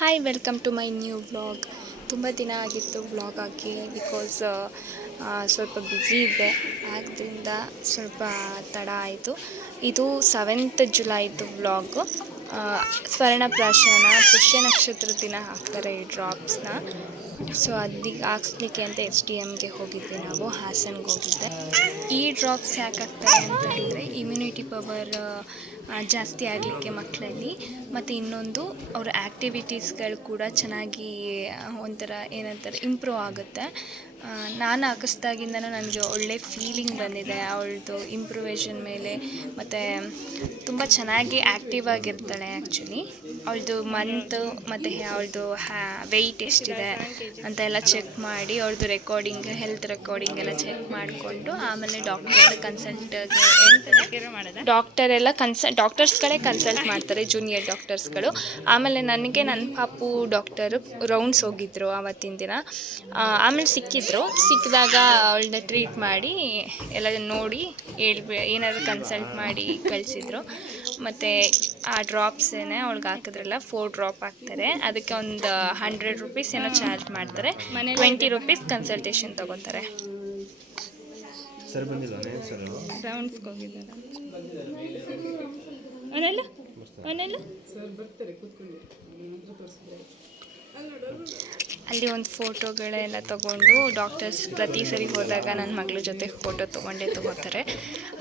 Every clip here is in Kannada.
Hi welcome to my new vlog. ತುಂಬ ದಿನ ಆಗಿತ್ತು ವ್ಲಾಗ್ ಹಾಕಿ ಬಿಕಾಸ್ ಸ್ವಲ್ಪ ಬ್ಯುಸಿ ಇದ್ದೆ, ಆದ್ದರಿಂದ ಸ್ವಲ್ಪ ತಡ ಆಯಿತು. ಇದು 7th ಜುಲೈದು ವ್ಲಾಗು. ಸ್ವರ್ಣಪ್ರಾಶನ ಪುಷ್ಯ ನಕ್ಷತ್ರದ ದಿನ ಹಾಕ್ತಾರೆ ಈ ಡ್ರಾಪ್ಸ್ನ. ಸೊ ಅದಕ್ಕೆ ಹಾಕ್ಸ್ಲಿಕ್ಕೆ ಅಂತ STMಗೆ ಹೋಗಿದ್ವಿ, ನಾವು ಹಾಸನ್ಗೆ ಹೋಗಿದ್ದೆ. ಈ ಡ್ರಾಪ್ಸ್ ಯಾಕೆ ಹಾಕ್ತಾರೆ ಅಂತ ಹೇಳಿದ್ರೆ ಇಮ್ಯುನಿಟಿ ಪವರ್ ಜಾಸ್ತಿ ಆಗಲಿಕ್ಕೆ ಮಕ್ಕಳಲ್ಲಿ, ಮತ್ತು ಇನ್ನೊಂದು ಅವರ ಆ್ಯಕ್ಟಿವಿಟೀಸ್ಗಳು ಕೂಡ ಚೆನ್ನಾಗಿ ಒಂಥರ ಏನಂತಾರೆ ಇಂಪ್ರೂವ್ ಆಗುತ್ತೆ. ನಾನು ಹಾಕಿಸ್ದಾಗಿಂದನೂ ನನಗೆ ಒಳ್ಳೆ ಫೀಲಿಂಗ್ ಬಂದಿದೆ ಅವಳದು ಇಂಪ್ರೂವೇಷನ್ ಮೇಲೆ. ಮತ್ತು ತುಂಬ ಚೆನ್ನಾಗಿ ಆ್ಯಕ್ಟಿವ್ ಆಗಿರ್ತಾಳೆ ಆ್ಯಕ್ಚುಲಿ. ಅವಳದು ಮಂತು ಮತ್ತು ಅವಳದು ವೆಯ್ಟ್ ಎಷ್ಟಿದೆ ಅಂತ ಎಲ್ಲ ಚೆಕ್ ಮಾಡಿ, ಅವ್ರದ್ದು ರೆಕಾರ್ಡಿಂಗ್, ಹೆಲ್ತ್ ರೆಕಾರ್ಡಿಂಗ್ ಎಲ್ಲ ಚೆಕ್ ಮಾಡಿಕೊಂಡು ಆಮೇಲೆ ಡಾಕ್ಟರ್ಸ್ಗಳೇ ಕನ್ಸಲ್ಟ್ ಮಾಡ್ತಾರೆ, ಜೂನಿಯರ್ ಡಾಕ್ಟರ್ಸ್ಗಳು. ಆಮೇಲೆ ನನಗೆ ನನ್ನ ಪಾಪು ಡಾಕ್ಟರು ರೌಂಡ್ಸ್ ಹೋಗಿದ್ದರು ಆವತ್ತಿನ ದಿನ. ಆಮೇಲೆ ಸಿಕ್ಕಿದಾಗ ಅವಳನ್ನ ಟ್ರೀಟ್ ಮಾಡಿ ಎಲ್ಲ ನೋಡಿ ಏನಾದರೂ ಕನ್ಸಲ್ಟ್ ಮಾಡಿ ಕಳಿಸಿದ್ರು. ಮತ್ತು ಆ ಡ್ರಾಪ್ಸ್ ಅವಳಿಗೆ ಹಾಕಿದ್ರಲ್ಲ 4 ಡ್ರಾಪ್ ಹಾಕ್ತಾರೆ, ಅದಕ್ಕೆ ಒಂದು 100 ರೂಪೀಸ್ ಏನೋ ಚಾರ್ಜ್ ಮಾಡ್ತಾರೆ, 20 ರೂಪೀಸ್ ಕನ್ಸಲ್ಟೇಷನ್ ತೊಗೋತಾರೆ. ಸರ್ ಬಂದಿಲ್ಲ ಸರ್ ರೌಂಡ್ಸ್ಗೆ ಹೋಗಿದ್ದಾರೆ. ಅಲ್ಲಿ ಒಂದು ಫೋಟೋಗಳೆಲ್ಲ ತೊಗೊಂಡು ಡಾಕ್ಟರ್ಸ್ ಪ್ರತಿ ಸರಿ ಹೋದಾಗ ನನ್ನ ಮಗಳ ಜೊತೆ ಫೋಟೋ ತೊಗೋತಾರೆ.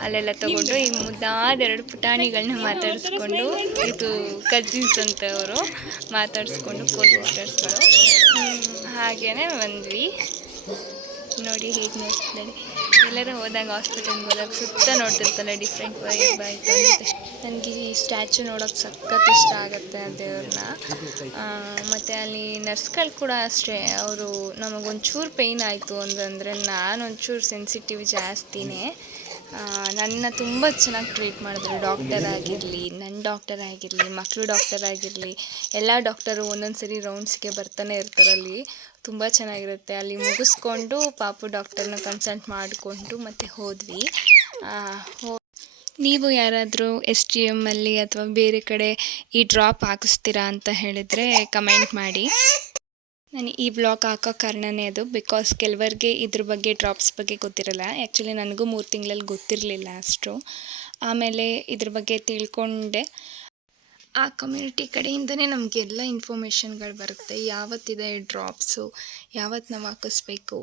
ಅಲ್ಲೆಲ್ಲ ತೊಗೊಂಡು ಈ ಮುದ್ದಾದ 2 ಪುಟಾಣಿಗಳನ್ನ ಮಾತಾಡಿಸ್ಕೊಂಡು, ಇದು ಕಜಿನ್ಸ್ ಅಂತ ಅವರು ಮಾತಾಡಿಸ್ಕೊಂಡು ಕೋ-ಸಿಸ್ಟರ್ಸ್ಗಳು. ಹಾಗೇ ಬಂದ್ವಿ. ನೋಡಿ ಹೇಗೆ ನೋಡ್ತಿದ್ದಾಳೆ. ಎಲ್ಲರೂ ಹೋದಾಗ ಹಾಸ್ಪಿಟಲ್ಗೆ ಹೋದಾಗ ಸುತ್ತ ನೋಡ್ತಿರ್ತಾಳೆ, ಡಿಫ್ರೆಂಟ್ ವೈಬ್ ಆಯಿತು ಅಂತ. ನನಗೆ ಈ ಸ್ಟ್ಯಾಚು ನೋಡೋಕ್ಕೆ ಸಖತ್ ಇಷ್ಟ ಆಗುತ್ತೆ ಆ ದೇವ್ರನ್ನ. ಮತ್ತು ಅಲ್ಲಿ ನರ್ಸ್ಗಳು ಕೂಡ ಅಷ್ಟೇ, ಅವರು ನಮಗೊಂಚೂರು ಪೇಯ್ನ್ ಆಯಿತು ಅಂತಂದರೆ, ನಾನು ಒಂಚೂರು ಸೆನ್ಸಿಟಿವ್ ಜಾಸ್ತಿನೇ. ನನ್ನ ತುಂಬ ಚೆನ್ನಾಗಿ ಟ್ರೀಟ್ ಮಾಡಿದ್ರು. ಡಾಕ್ಟರ್ ಆಗಿರಲಿ, ನನ್ನ ಡಾಕ್ಟರ್ ಆಗಿರಲಿ, ಮಕ್ಕಳು ಡಾಕ್ಟರ್ ಆಗಿರಲಿ, ಎಲ್ಲ ಡಾಕ್ಟರು ಒಂದೊಂದು ಸರಿ ರೌಂಡ್ಸ್ಗೆ ಬರ್ತಾನೆ ಇರ್ತಾರಲ್ಲಿ. ತುಂಬ ಚೆನ್ನಾಗಿರುತ್ತೆ. ಅಲ್ಲಿ ಮುಗಿಸ್ಕೊಂಡು ಪಾಪು ಡಾಕ್ಟರ್ನ ಕನ್ಸಲ್ಟ್ ಮಾಡಿಕೊಂಡು ಮತ್ತೆ ಹೋದ್ವಿ. ನೀವು ಯಾರಾದರೂ STMಲ್ಲಿ ಅಥವಾ ಬೇರೆ ಕಡೆ ಈ ಡ್ರಾಪ್ ಹಾಕಿಸ್ತೀರಾ ಅಂತ ಹೇಳಿದರೆ ಕಮೆಂಟ್ ಮಾಡಿ. ನಾನು ಈ ವ್ಲಾಗ್ ಹಾಕೋ ಕಾರಣನೇ ಅದು, ಬಿಕಾಸ್ ಕೆಲವರಿಗೆ ಇದ್ರ ಬಗ್ಗೆ ಡ್ರಾಪ್ಸ್ ಬಗ್ಗೆ ಗೊತ್ತಿರಲ್ಲ. ಆ್ಯಕ್ಚುಲಿ ನನಗೂ 3 ತಿಂಗಳಲ್ಲಿ ಗೊತ್ತಿರಲಿಲ್ಲ ಅಷ್ಟು. ಆಮೇಲೆ ಇದ್ರ ಬಗ್ಗೆ ತಿಳ್ಕೊಂಡೆ. ಆ ಕಮ್ಯುನಿಟಿ ಕಡೆಯಿಂದನೇ ನಮಗೆಲ್ಲ ಇನ್ಫಾರ್ಮೇಷನ್ಗಳು ಬರುತ್ತೆ, ಯಾವತ್ತಿದೆ ಡ್ರಾಪ್ಸು, ಯಾವತ್ತು ನಾವು ಹಾಕಿಸ್ಬೇಕು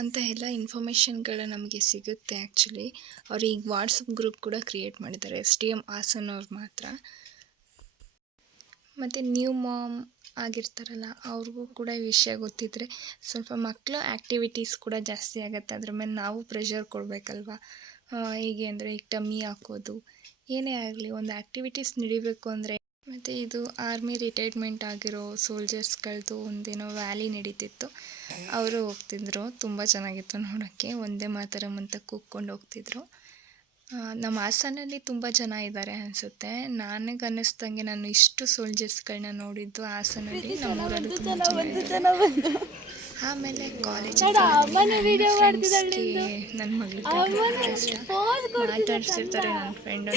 ಅಂತ ಎಲ್ಲ ಇನ್ಫಾರ್ಮೇಷನ್ಗಳು ನಮಗೆ ಸಿಗುತ್ತೆ. ಆ್ಯಕ್ಚುಲಿ ಅವ್ರು ಈಗ ವಾಟ್ಸಪ್ ಗ್ರೂಪ್ ಕೂಡ ಕ್ರಿಯೇಟ್ ಮಾಡಿದ್ದಾರೆ, STM ಹಾಸನ್ ಅವ್ರು ಮಾತ್ರ. ಮತ್ತು ನ್ಯೂ ಮಾಮ್ ಆಗಿರ್ತಾರಲ್ಲ ಅವ್ರಿಗೂ ಕೂಡ ಈ ವಿಷಯ ಗೊತ್ತಿದ್ದರೆ ಸ್ವಲ್ಪ ಮಕ್ಕಳು ಆ್ಯಕ್ಟಿವಿಟೀಸ್ ಕೂಡ ಜಾಸ್ತಿ ಆಗುತ್ತೆ. ಅದ್ರ ಮೇಲೆ ನಾವು ಪ್ರೆಷರ್ ಕೊಡಬೇಕಲ್ವ. ಹೇಗೆ ಅಂದರೆ ಈಗ ಟಮ್ಮಿ ಹಾಕೋದು, ಏನೇ ಆಗಲಿ ಒಂದು ಆ್ಯಕ್ಟಿವಿಟೀಸ್ ನಡಿಬೇಕು ಅಂದರೆ. ಮತ್ತು ಇದು ಆರ್ಮಿ ರಿಟೈರ್ಮೆಂಟ್ ಆಗಿರೋ ಸೋಲ್ಜರ್ಸ್ಗಳದ್ದು ಒಂದೇನೋ ವ್ಯಾಲಿ ನಡೀತಿತ್ತು, ಅವರು ಹೋಗ್ತಿದ್ರು. ತುಂಬ ಚೆನ್ನಾಗಿತ್ತು ನೋಡೋಕ್ಕೆ. ಒಂದೇ ಮಾತರಂ ಅಂತ ಕೂಗ್ಕೊಂಡು ಹೋಗ್ತಿದ್ರು. ನಮ್ಮ ಹಾಸನಲ್ಲಿ ತುಂಬ ಜನ ಇದ್ದಾರೆ ಅನಿಸುತ್ತೆ. ನನಗೆ ಅನ್ನಿಸ್ದಂಗೆ ನಾನು ಇಷ್ಟು ಸೋಲ್ಜರ್ಸ್ಗಳನ್ನ ನೋಡಿದ್ದು ಹಾಸನಲ್ಲಿ, ನಮ್ಮೂರಲ್ಲೂ ತುಂಬ ಜನ ಇದ್ದಾರೆ. ಆಮೇಲೆ ಕಾಲೇಜ್ ಫ್ರೆಂಡ್ಸ್ಗೆ ನನ್ನ ಮಗಳಿಗೆ ಇಷ್ಟ ಮಾತಾಡ್ಸಿರ್ತಾರೆ. ನನ್ನ ಫ್ರೆಂಡ್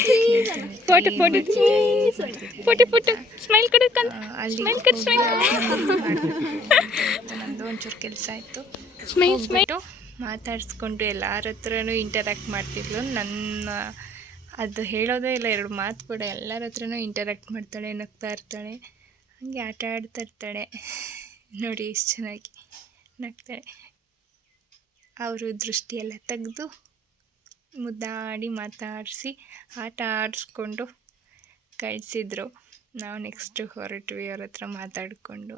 ಅಂತ ನಂದು ಒಂಚೂರು ಕೆಲಸ ಇತ್ತು, ಮಾತಾಡಿಸ್ಕೊಂಡು ಎಲ್ಲರ ಹತ್ರನೂ ಇಂಟರ್ಯಾಕ್ಟ್ ಮಾಡ್ತಿದ್ಲು. ಅದು ಹೇಳೋದೇ ಇಲ್ಲ, 2 ಮಾತು ಕೂಡ ಎಲ್ಲರ ಹತ್ರನೂ ಇಂಟರ್ಯಾಕ್ಟ್ ಮಾಡ್ತಾಳೆ, ನಗ್ತಾ ಇರ್ತಾಳೆ, ಹಾಗೆ ಆಟ ಆಡ್ತಾ ಇರ್ತಾಳೆ. ನೋಡಿ ಎಷ್ಟು ಚೆನ್ನಾಗಿ ನಗ್ತಾಳೆ. ಅವರು ದೃಷ್ಟಿಯೆಲ್ಲ ತೆಗೆದು ಮುದ್ದಾಡಿ ಮಾತಾಡಿಸಿ ಆಟ ಆಡಿಸ್ಕೊಂಡು ಕಳಿಸಿದ್ರು. ನಾವು ನೆಕ್ಸ್ಟು ಹೊರಟ್ವಿ ಅವ್ರ ಹತ್ರ ಮಾತಾಡಿಕೊಂಡು.